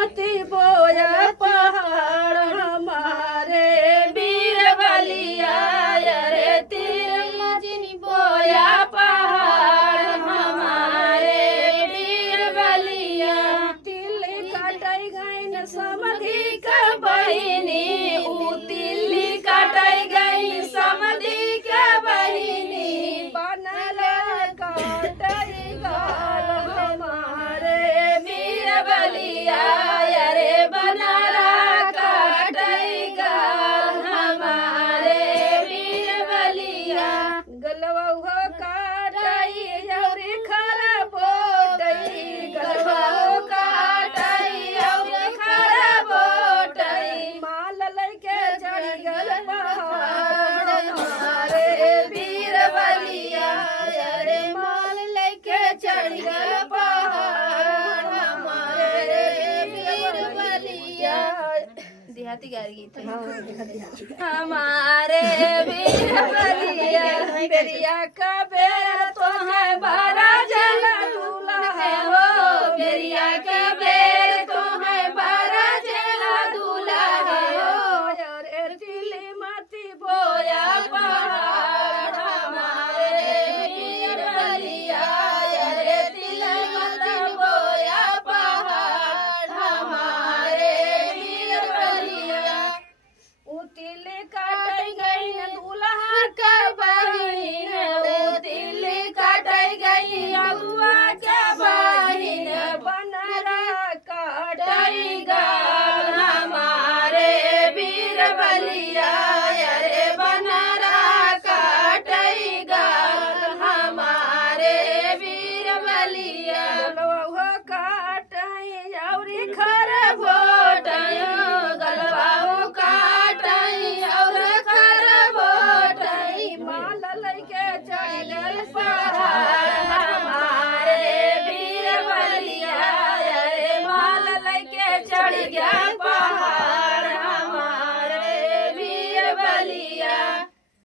मती बोया पहाड़ हमारे वीर बलिया रे तीर मती बोया पहाड़ हमारे वीर बलिया तिल्ली काटै गईन समधि का बहिनी ऊ तिल्ली काटै गई समधि का बहिनी बनल काटै गाल हमारे वीर बलिया रे बनला काटै गाल हमारे वीर बलिया गलवा हो काटै औरी खरा बोटै गलवा हो काटै औरी खरा बोटै माल लैके चढ़ गल पहाड़ हमारे वीर बलिया रे माल लैके चढ़ गल पहाड़ हमारे वीर बलिया देहाती गारी गीत है हमारे वीर बलिया बेरिया का बेर तो है बारा जना दूल्हा है हो बेरिया का बेर तो है बारा जना दूल्हा है हो रे तिल्ली मती बोया पहाड़ हमारे वीर बलिया रे तिल्ली मती बोया पहाड़ हमारे वीर बलिया उतिल काटै गई दूल्हा का बहिन उतिल काटै गई अगुआ का बहिन बनरा काटै गाल हमारे वीर बलिया रे बनरा काटै गाल हमारे वीर बलिया गलवा काटै औरी खर बोटै गलवा काटै और खर बोटै माल लैके चढ़ गल पहाड़ हमारे वीर बलिया रे माल लैके चढ़ गया